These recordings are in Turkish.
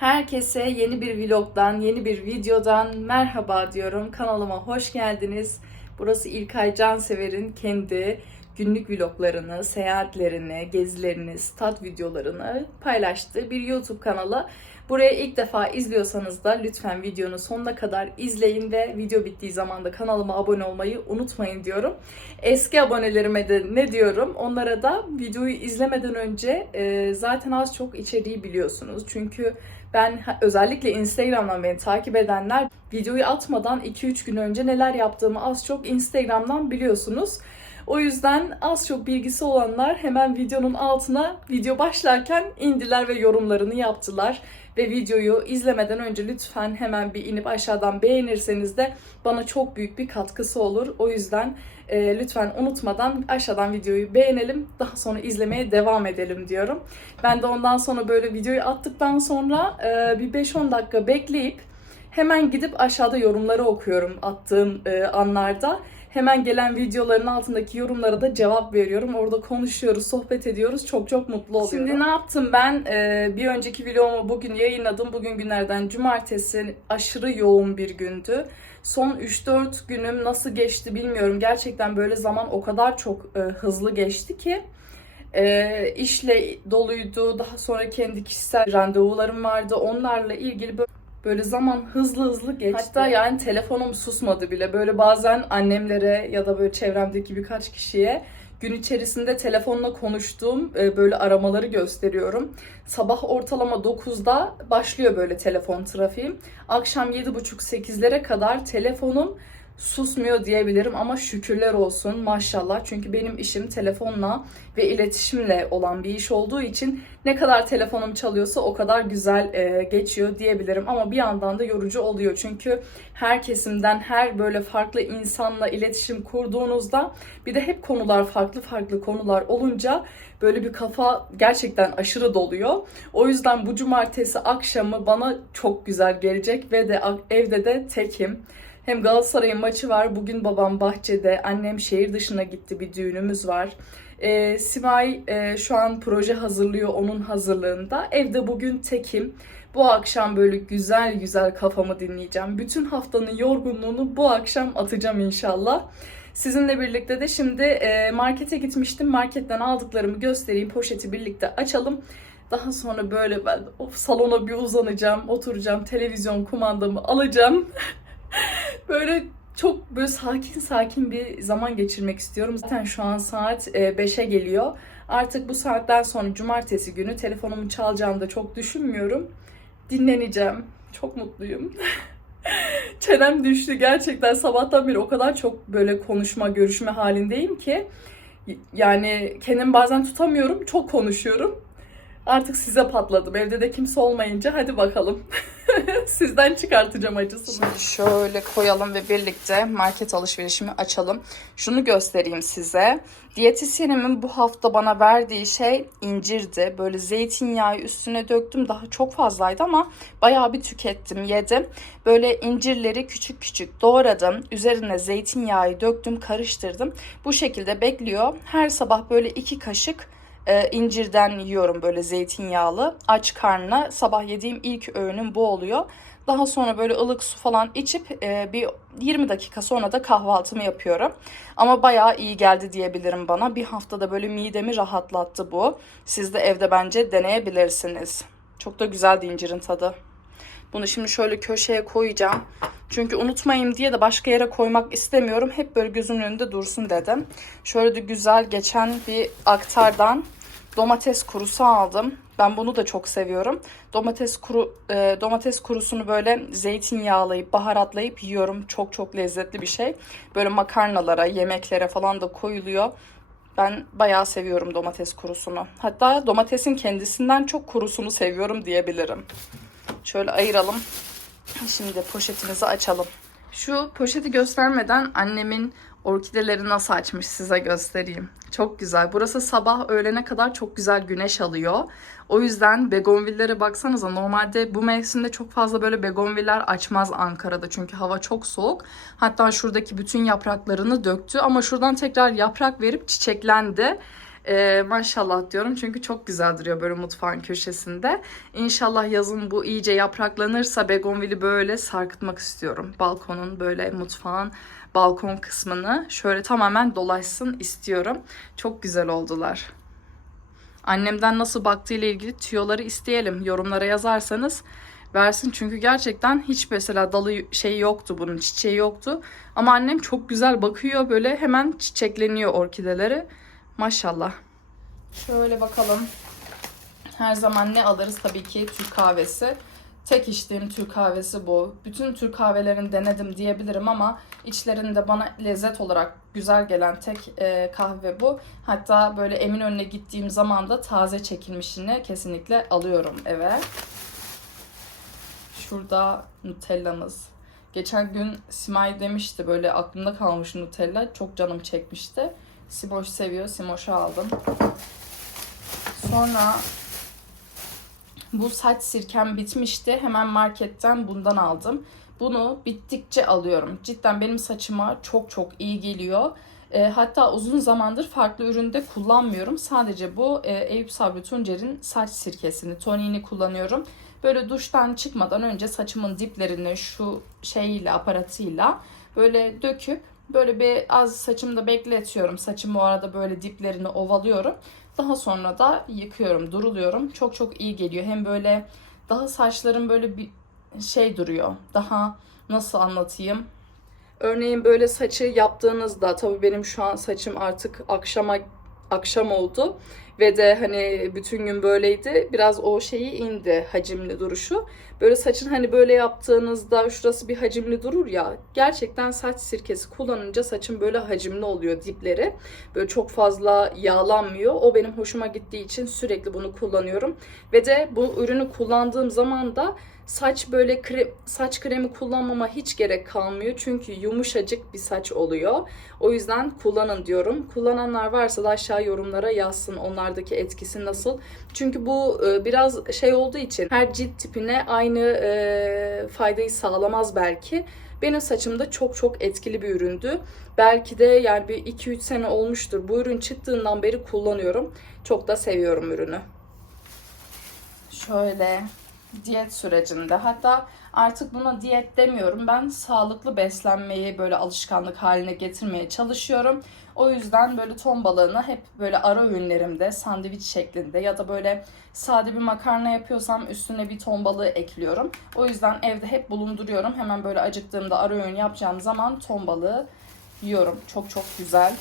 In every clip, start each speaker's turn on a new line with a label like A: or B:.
A: Herkese yeni bir vlogdan, yeni bir videodan merhaba diyorum. Kanalıma hoş geldiniz. Burası İlkay Cansever'in kendi günlük vloglarını, seyahatlerini, gezilerini, stat videolarını paylaştığı bir YouTube kanalı. Buraya ilk defa izliyorsanız da lütfen videonun sonuna kadar izleyin ve video bittiği zaman da kanalıma abone olmayı unutmayın diyorum. Eski abonelerime de ne diyorum? Onlara da videoyu izlemeden önce e, zaten az çok içeriği biliyorsunuz. Çünkü ben özellikle Instagram'dan beni takip edenler videoyu atmadan 2-3 gün önce neler yaptığımı az çok Instagram'dan biliyorsunuz. O yüzden az çok bilgisi olanlar hemen videonun altına video başlarken indiler ve yorumlarını yaptılar. Ve videoyu izlemeden önce lütfen hemen bir inip aşağıdan beğenirseniz de bana çok büyük bir katkısı olur. O yüzden e, lütfen unutmadan aşağıdan videoyu beğenelim. Daha sonra izlemeye devam edelim diyorum. Ben de ondan sonra böyle videoyu attıktan sonra e, bir 5-10 dakika bekleyip hemen gidip aşağıda yorumları okuyorum attığım e, anlarda. Hemen gelen videoların altındaki yorumlara da cevap veriyorum. Orada konuşuyoruz, sohbet ediyoruz. Çok çok mutlu oluyorum. Şimdi ne yaptım ben? Ee, bir önceki vlogumu bugün yayınladım. Bugün günlerden cumartesi aşırı yoğun bir gündü. Son 3-4 günüm nasıl geçti bilmiyorum. Gerçekten böyle zaman o kadar çok e, hızlı geçti ki. E, işle doluydu. Daha sonra kendi kişisel randevularım vardı. Onlarla ilgili böyle Böyle zaman hızlı hızlı geçti. Hatta yani telefonum susmadı bile. Böyle bazen annemlere ya da böyle çevremdeki birkaç kişiye gün içerisinde telefonla konuştuğum e, böyle aramaları gösteriyorum. Sabah ortalama 9'da başlıyor böyle telefon trafiğim. Akşam 7.30-8'lere kadar telefonum susmuyor diyebilirim ama şükürler olsun maşallah. Çünkü benim işim telefonla ve iletişimle olan bir iş olduğu için ne kadar telefonum çalıyorsa o kadar güzel e, geçiyor diyebilirim. Ama bir yandan da yorucu oluyor. Çünkü her kesimden, her böyle farklı insanla iletişim kurduğunuzda bir de hep konular farklı farklı konular olunca böyle bir kafa gerçekten aşırı doluyor. O yüzden bu cumartesi akşamı bana çok güzel gelecek ve de evde de tekim. Hem Galatasaray'ın maçı var. Bugün babam bahçede, annem şehir dışına gitti. Bir düğünümüz var. Ee, Simay e, şu an proje hazırlıyor, onun hazırlığında. Evde bugün tekim. Bu akşam böyle güzel güzel kafamı dinleyeceğim. Bütün haftanın yorgunluğunu bu akşam atacağım inşallah. Sizinle birlikte de şimdi e, markete gitmiştim. Marketten aldıklarımı göstereyim. Poşeti birlikte açalım. Daha sonra böyle ben of, salona bir uzanacağım, oturacağım, televizyon kumandamı alacağım. böyle çok böyle sakin sakin bir zaman geçirmek istiyorum. Zaten şu an saat 5'e geliyor. Artık bu saatten sonra cumartesi günü telefonumu çalacağını da çok düşünmüyorum. Dinleneceğim. Çok mutluyum. Çenem düştü gerçekten sabahtan beri o kadar çok böyle konuşma, görüşme halindeyim ki yani kendimi bazen tutamıyorum. Çok konuşuyorum. Artık size patladım. Evde de kimse olmayınca hadi bakalım. Sizden çıkartacağım acısını. Şimdi şöyle koyalım ve birlikte market alışverişimi açalım. Şunu göstereyim size. Diyetisyenimin bu hafta bana verdiği şey incirdi. Böyle zeytinyağı üstüne döktüm. Daha çok fazlaydı ama bayağı bir tükettim, yedim. Böyle incirleri küçük küçük doğradım. Üzerine zeytinyağı döktüm, karıştırdım. Bu şekilde bekliyor. Her sabah böyle iki kaşık e, incirden yiyorum böyle zeytinyağlı. Aç karnına sabah yediğim ilk öğünüm bu oluyor. Daha sonra böyle ılık su falan içip e, bir 20 dakika sonra da kahvaltımı yapıyorum. Ama bayağı iyi geldi diyebilirim bana. Bir haftada böyle midemi rahatlattı bu. Siz de evde bence deneyebilirsiniz. Çok da güzeldi incirin tadı. Bunu şimdi şöyle köşeye koyacağım. Çünkü unutmayayım diye de başka yere koymak istemiyorum. Hep böyle gözümün önünde dursun dedim. Şöyle de güzel geçen bir aktardan domates kurusu aldım. Ben bunu da çok seviyorum. Domates kuru e, domates kurusunu böyle zeytinyağlayıp baharatlayıp yiyorum. Çok çok lezzetli bir şey. Böyle makarnalara, yemeklere falan da koyuluyor. Ben bayağı seviyorum domates kurusunu. Hatta domatesin kendisinden çok kurusunu seviyorum diyebilirim. Şöyle ayıralım. Şimdi poşetimizi açalım. Şu poşeti göstermeden annemin orkideleri nasıl açmış size göstereyim. Çok güzel. Burası sabah öğlene kadar çok güzel güneş alıyor. O yüzden begonvillere baksanıza normalde bu mevsimde çok fazla böyle begonviller açmaz Ankara'da. Çünkü hava çok soğuk. Hatta şuradaki bütün yapraklarını döktü ama şuradan tekrar yaprak verip çiçeklendi. Ee, maşallah diyorum çünkü çok güzel duruyor böyle mutfağın köşesinde. İnşallah yazın bu iyice yapraklanırsa begonvili böyle sarkıtmak istiyorum. Balkonun böyle mutfağın balkon kısmını şöyle tamamen dolaşsın istiyorum. Çok güzel oldular. Annemden nasıl baktığı ile ilgili tüyoları isteyelim. Yorumlara yazarsanız versin. Çünkü gerçekten hiç mesela dalı şey yoktu bunun, çiçeği yoktu. Ama annem çok güzel bakıyor böyle hemen çiçekleniyor orkideleri. Maşallah. Şöyle bakalım. Her zaman ne alırız? Tabii ki Türk kahvesi. Tek içtiğim Türk kahvesi bu. Bütün Türk kahvelerini denedim diyebilirim ama içlerinde bana lezzet olarak güzel gelen tek e, kahve bu. Hatta böyle Eminönü'ne gittiğim zaman da taze çekilmişini kesinlikle alıyorum eve. Şurada Nutella'mız. Geçen gün Simay demişti böyle aklımda kalmış Nutella. Çok canım çekmişti. Simoş seviyor. Simoş'u aldım. Sonra bu saç sirkem bitmişti. Hemen marketten bundan aldım. Bunu bittikçe alıyorum. Cidden benim saçıma çok çok iyi geliyor. E, hatta uzun zamandır farklı üründe kullanmıyorum. Sadece bu e, Eyüp Sabri Tuncer'in saç sirkesini, toniğini kullanıyorum. Böyle duştan çıkmadan önce saçımın diplerini şu şeyiyle, aparatıyla böyle döküp böyle bir az saçımda bekletiyorum. Saçımı o arada böyle diplerini ovalıyorum. Daha sonra da yıkıyorum, duruluyorum. Çok çok iyi geliyor. Hem böyle daha saçlarım böyle bir şey duruyor. Daha nasıl anlatayım? Örneğin böyle saçı yaptığınızda tabii benim şu an saçım artık akşama akşam oldu ve de hani bütün gün böyleydi. Biraz o şeyi indi hacimli duruşu. Böyle saçın hani böyle yaptığınızda şurası bir hacimli durur ya. Gerçekten saç sirkesi kullanınca saçın böyle hacimli oluyor dipleri. Böyle çok fazla yağlanmıyor. O benim hoşuma gittiği için sürekli bunu kullanıyorum. Ve de bu ürünü kullandığım zaman da saç böyle krem, saç kremi kullanmama hiç gerek kalmıyor. Çünkü yumuşacık bir saç oluyor. O yüzden kullanın diyorum. Kullananlar varsa da aşağı yorumlara yazsın onlardaki etkisi nasıl. Çünkü bu e, biraz şey olduğu için her cilt tipine aynı e, faydayı sağlamaz belki. Benim saçımda çok çok etkili bir üründü. Belki de yani bir 2-3 sene olmuştur. Bu ürün çıktığından beri kullanıyorum. Çok da seviyorum ürünü. Şöyle diyet sürecinde. Hatta artık buna diyet demiyorum. Ben sağlıklı beslenmeyi böyle alışkanlık haline getirmeye çalışıyorum. O yüzden böyle ton balığını hep böyle ara öğünlerimde sandviç şeklinde ya da böyle sade bir makarna yapıyorsam üstüne bir ton balığı ekliyorum. O yüzden evde hep bulunduruyorum. Hemen böyle acıktığımda ara öğün yapacağım zaman ton balığı yiyorum. Çok çok güzel.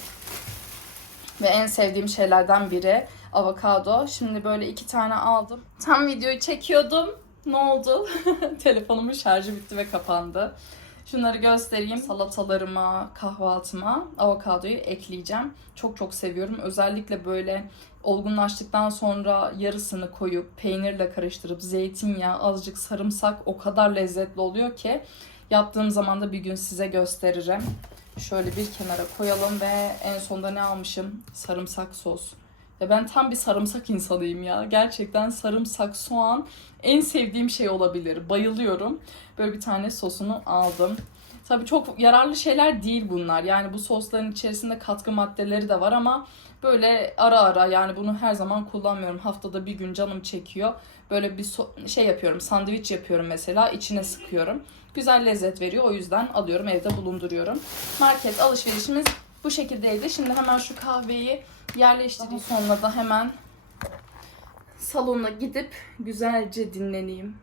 A: Ve en sevdiğim şeylerden biri avokado. Şimdi böyle iki tane aldım. Tam videoyu çekiyordum. Ne oldu? Telefonumun şarjı bitti ve kapandı. Şunları göstereyim. Salatalarıma, kahvaltıma avokadoyu ekleyeceğim. Çok çok seviyorum. Özellikle böyle olgunlaştıktan sonra yarısını koyup peynirle karıştırıp zeytinyağı, azıcık sarımsak o kadar lezzetli oluyor ki yaptığım zaman da bir gün size gösteririm. Şöyle bir kenara koyalım ve en sonda ne almışım? Sarımsak sos. Ya ben tam bir sarımsak insanıyım ya. Gerçekten sarımsak, soğan en sevdiğim şey olabilir. Bayılıyorum. Böyle bir tane sosunu aldım. Tabii çok yararlı şeyler değil bunlar. Yani bu sosların içerisinde katkı maddeleri de var ama böyle ara ara yani bunu her zaman kullanmıyorum. Haftada bir gün canım çekiyor. Böyle bir so- şey yapıyorum. Sandviç yapıyorum mesela. içine sıkıyorum. Güzel lezzet veriyor. O yüzden alıyorum evde bulunduruyorum. Market alışverişimiz bu şekildeydi. Şimdi hemen şu kahveyi yerleştireyim. Sonra da hemen salona gidip güzelce dinleneyim.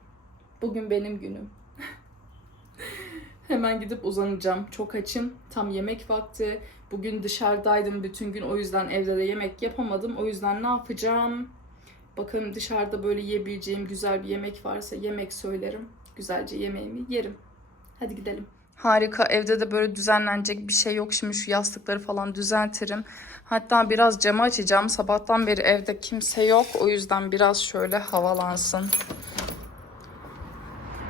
A: Bugün benim günüm. Hemen gidip uzanacağım. Çok açım. Tam yemek vakti. Bugün dışarıdaydım bütün gün. O yüzden evde de yemek yapamadım. O yüzden ne yapacağım? Bakalım dışarıda böyle yiyebileceğim güzel bir yemek varsa yemek söylerim. Güzelce yemeğimi yerim. Hadi gidelim. Harika. Evde de böyle düzenlenecek bir şey yok. Şimdi şu yastıkları falan düzeltirim. Hatta biraz camı açacağım. Sabahtan beri evde kimse yok. O yüzden biraz şöyle havalansın.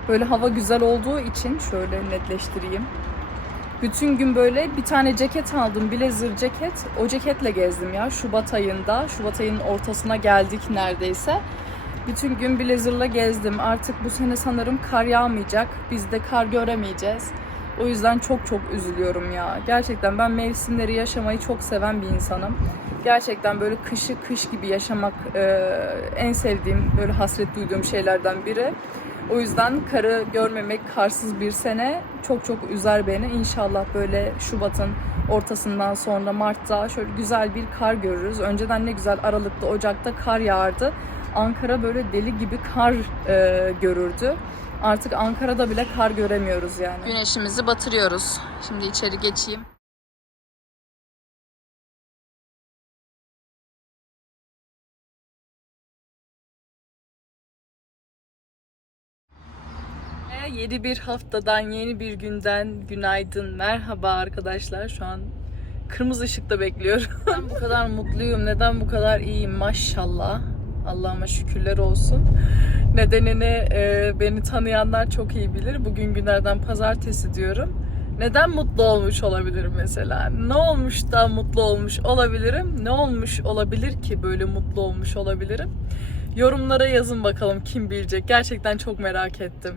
A: Böyle hava güzel olduğu için şöyle netleştireyim. Bütün gün böyle bir tane ceket aldım. Blazer ceket. O ceketle gezdim ya Şubat ayında. Şubat ayının ortasına geldik neredeyse. Bütün gün blazerla gezdim. Artık bu sene sanırım kar yağmayacak. Biz de kar göremeyeceğiz. O yüzden çok çok üzülüyorum ya. Gerçekten ben mevsimleri yaşamayı çok seven bir insanım. Gerçekten böyle kışı kış gibi yaşamak e, en sevdiğim, böyle hasret duyduğum şeylerden biri. O yüzden karı görmemek, karsız bir sene çok çok üzer beni. İnşallah böyle Şubat'ın ortasından sonra Mart'ta şöyle güzel bir kar görürüz. Önceden ne güzel Aralık'ta, Ocak'ta kar yağardı. Ankara böyle deli gibi kar e, görürdü. Artık Ankara'da bile kar göremiyoruz yani. Güneşimizi batırıyoruz. Şimdi içeri geçeyim. Yeni bir haftadan, yeni bir günden günaydın, merhaba arkadaşlar. Şu an kırmızı ışıkta bekliyorum. Neden bu kadar mutluyum, neden bu kadar iyiyim maşallah. Allah'ıma şükürler olsun. Nedenini e, beni tanıyanlar çok iyi bilir. Bugün günlerden pazartesi diyorum. Neden mutlu olmuş olabilirim mesela? Ne olmuş da mutlu olmuş olabilirim? Ne olmuş olabilir ki böyle mutlu olmuş olabilirim? Yorumlara yazın bakalım kim bilecek. Gerçekten çok merak ettim.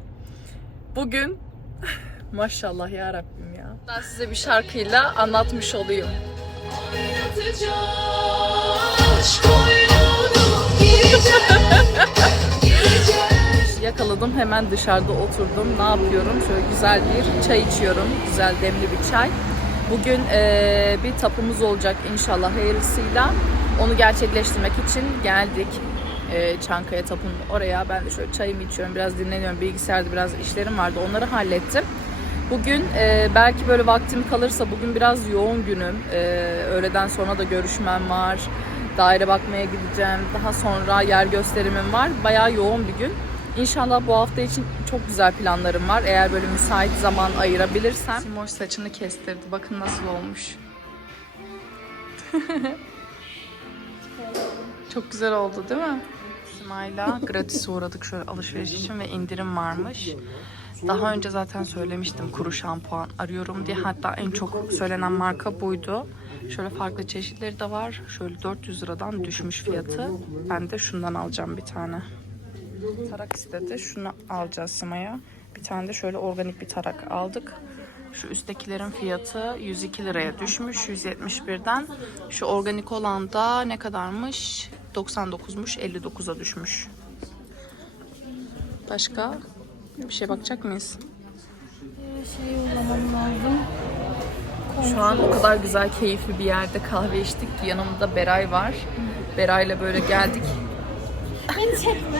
A: Bugün maşallah ya Rabbim ya. Ben size bir şarkıyla anlatmış olayım. Yakaladım hemen dışarıda oturdum. Ne yapıyorum? Şöyle güzel bir çay içiyorum. Güzel demli bir çay. Bugün eee, bir tapumuz olacak inşallah hayırlısıyla. Onu gerçekleştirmek için geldik. Eee, Çankaya tapının oraya. Ben de şöyle çayımı içiyorum. Biraz dinleniyorum. Bilgisayarda biraz işlerim vardı. Onları hallettim. Bugün e, belki böyle vaktim kalırsa bugün biraz yoğun günüm. E, öğleden sonra da görüşmem var. Daire bakmaya gideceğim. Daha sonra yer gösterimim var. Bayağı yoğun bir gün. İnşallah bu hafta için çok güzel planlarım var. Eğer böyle müsait zaman ayırabilirsem. Simoş saçını kestirdi. Bakın nasıl olmuş. çok güzel oldu değil mi? Simay'la gratis uğradık şöyle alışveriş için ve indirim varmış. Daha önce zaten söylemiştim kuru şampuan arıyorum diye. Hatta en çok söylenen marka buydu. Şöyle farklı çeşitleri de var. Şöyle 400 liradan düşmüş fiyatı. Ben de şundan alacağım bir tane. Tarak istedi. Şunu alacağız Sima'ya. Bir tane de şöyle organik bir tarak aldık. Şu üsttekilerin fiyatı 102 liraya düşmüş 171'den. Şu organik olan da ne kadarmış? 99'muş 59'a düşmüş. Başka bir şey bakacak mıyız?
B: şey yollamam lazım.
A: Şu an o kadar güzel keyifli bir yerde kahve içtik ki yanımda Beray var. Beray'la böyle geldik.
B: Beni çekme.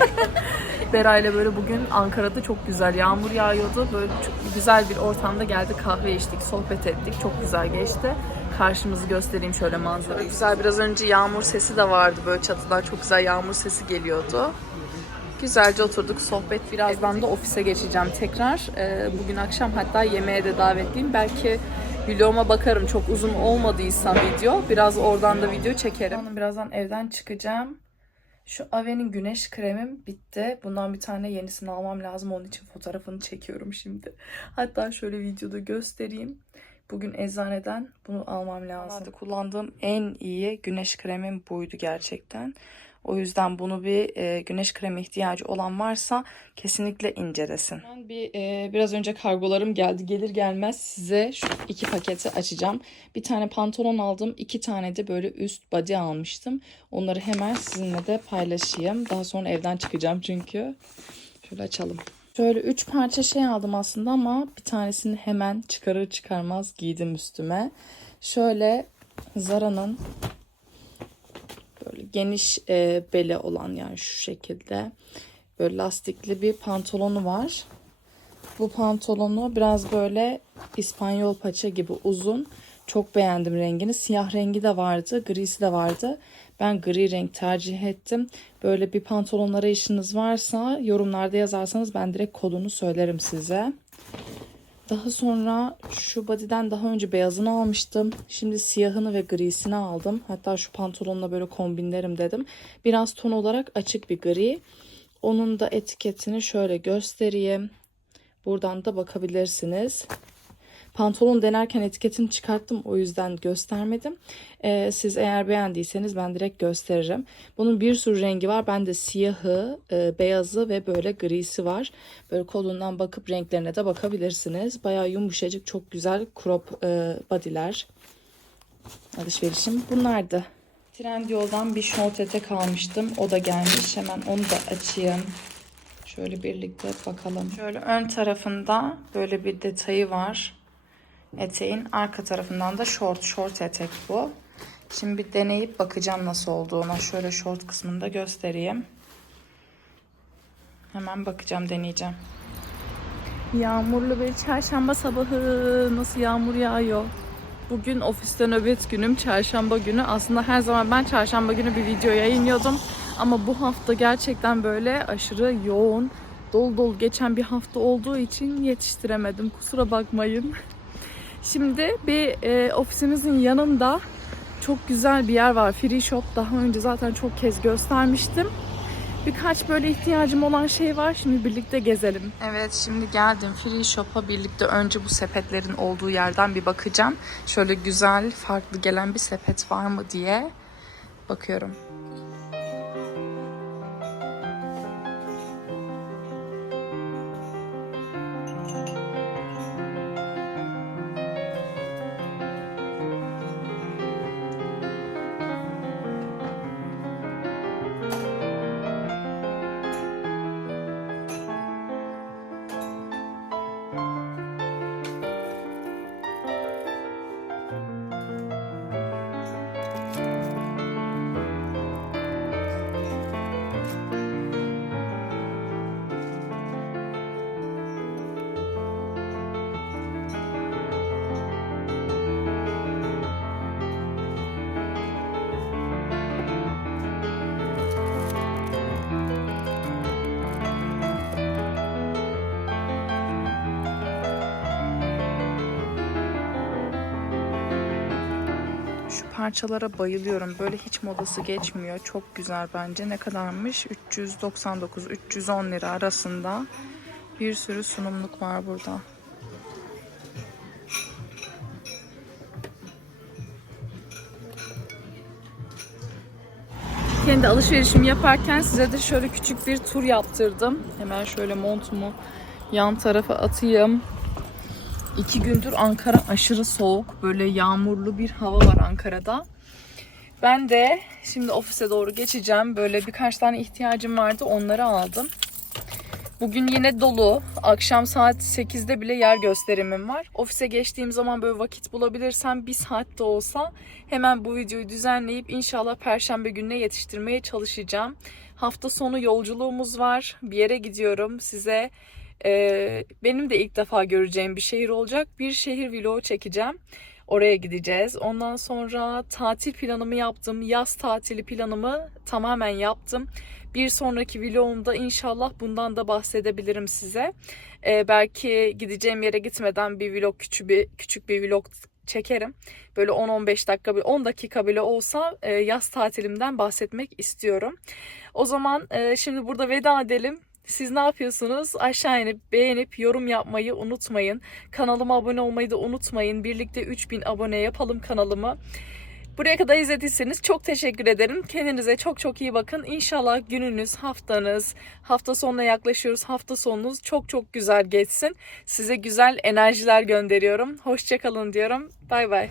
A: Beray'la böyle bugün Ankara'da çok güzel yağmur yağıyordu. Böyle çok güzel bir ortamda geldik kahve içtik, sohbet ettik. Çok güzel geçti. Karşımızı göstereyim şöyle manzara. Güzel biraz önce yağmur sesi de vardı böyle çatıdan çok güzel yağmur sesi geliyordu. Güzelce oturduk sohbet. Birazdan da ofise geçeceğim tekrar. Ee, bugün akşam hatta yemeğe de davetliyim. Belki vloguma bakarım. Çok uzun olmadıysa video. Biraz oradan da video çekerim. Birazdan evden çıkacağım. Şu Ave'nin güneş kremim bitti. Bundan bir tane yenisini almam lazım. Onun için fotoğrafını çekiyorum şimdi. Hatta şöyle videoda göstereyim. Bugün eczaneden bunu almam lazım. Kullandığım en iyi güneş kremim buydu gerçekten. O yüzden bunu bir e, güneş kremi ihtiyacı olan varsa kesinlikle incelesin. Ben bir e, biraz önce kargolarım geldi. Gelir gelmez size şu iki paketi açacağım. Bir tane pantolon aldım. iki tane de böyle üst body almıştım. Onları hemen sizinle de paylaşayım. Daha sonra evden çıkacağım çünkü. Şöyle açalım. Şöyle üç parça şey aldım aslında ama bir tanesini hemen çıkarır çıkarmaz giydim üstüme. Şöyle Zara'nın böyle geniş e, beli olan yani şu şekilde böyle lastikli bir pantolonu var. Bu pantolonu biraz böyle İspanyol paça gibi uzun. Çok beğendim rengini. Siyah rengi de vardı, grisi de vardı. Ben gri renk tercih ettim. Böyle bir pantolon arayışınız varsa yorumlarda yazarsanız ben direkt kodunu söylerim size. Daha sonra şu body'den daha önce beyazını almıştım. Şimdi siyahını ve grisini aldım. Hatta şu pantolonla böyle kombinlerim dedim. Biraz ton olarak açık bir gri. Onun da etiketini şöyle göstereyim. Buradan da bakabilirsiniz. Pantolon denerken etiketini çıkarttım o yüzden göstermedim. Ee, siz eğer beğendiyseniz ben direkt gösteririm. Bunun bir sürü rengi var. Bende siyahı, e, beyazı ve böyle grisi var. Böyle kolundan bakıp renklerine de bakabilirsiniz. Bayağı yumuşacık çok güzel crop e, body'ler. Alışverişim bunlardı. Trendyol'dan bir short etek almıştım. O da gelmiş. Hemen onu da açayım. Şöyle birlikte bakalım. Şöyle ön tarafında böyle bir detayı var. Eteğin arka tarafından da short short etek bu. Şimdi bir deneyip bakacağım nasıl olduğuna. Şöyle short kısmını da göstereyim. Hemen bakacağım, deneyeceğim. Yağmurlu bir çarşamba sabahı. Nasıl yağmur yağıyor? Bugün ofiste nöbet günüm. Çarşamba günü. Aslında her zaman ben çarşamba günü bir video yayınlıyordum. Ama bu hafta gerçekten böyle aşırı yoğun, dolu dolu geçen bir hafta olduğu için yetiştiremedim. Kusura bakmayın. Şimdi bir e, ofisimizin yanında çok güzel bir yer var. Free Shop. Daha önce zaten çok kez göstermiştim. Birkaç böyle ihtiyacım olan şey var. Şimdi birlikte gezelim. Evet şimdi geldim Free Shop'a birlikte önce bu sepetlerin olduğu yerden bir bakacağım. Şöyle güzel farklı gelen bir sepet var mı diye bakıyorum. Parçalara bayılıyorum. Böyle hiç modası geçmiyor. Çok güzel bence. Ne kadarmış? 399-310 lira arasında. Bir sürü sunumluk var burada. Kendi alışverişimi yaparken size de şöyle küçük bir tur yaptırdım. Hemen şöyle montumu yan tarafa atayım. İki gündür Ankara aşırı soğuk. Böyle yağmurlu bir hava var Ankara'da. Ben de şimdi ofise doğru geçeceğim. Böyle birkaç tane ihtiyacım vardı. Onları aldım. Bugün yine dolu. Akşam saat 8'de bile yer gösterimim var. Ofise geçtiğim zaman böyle vakit bulabilirsem bir saatte olsa hemen bu videoyu düzenleyip inşallah perşembe gününe yetiştirmeye çalışacağım. Hafta sonu yolculuğumuz var. Bir yere gidiyorum. Size ee, benim de ilk defa göreceğim bir şehir olacak. Bir şehir vlogu çekeceğim. Oraya gideceğiz. Ondan sonra tatil planımı yaptım. Yaz tatili planımı tamamen yaptım. Bir sonraki vlogumda inşallah bundan da bahsedebilirim size. Ee, belki gideceğim yere gitmeden bir vlog küçük bir küçük bir vlog çekerim. Böyle 10-15 dakika, bir 10 dakika bile olsa e, yaz tatilimden bahsetmek istiyorum. O zaman e, şimdi burada veda edelim. Siz ne yapıyorsunuz? Aşağı inip beğenip yorum yapmayı unutmayın. Kanalıma abone olmayı da unutmayın. Birlikte 3000 abone yapalım kanalımı. Buraya kadar izlediyseniz çok teşekkür ederim. Kendinize çok çok iyi bakın. İnşallah gününüz, haftanız, hafta sonuna yaklaşıyoruz. Hafta sonunuz çok çok güzel geçsin. Size güzel enerjiler gönderiyorum. Hoşçakalın diyorum. Bay bay.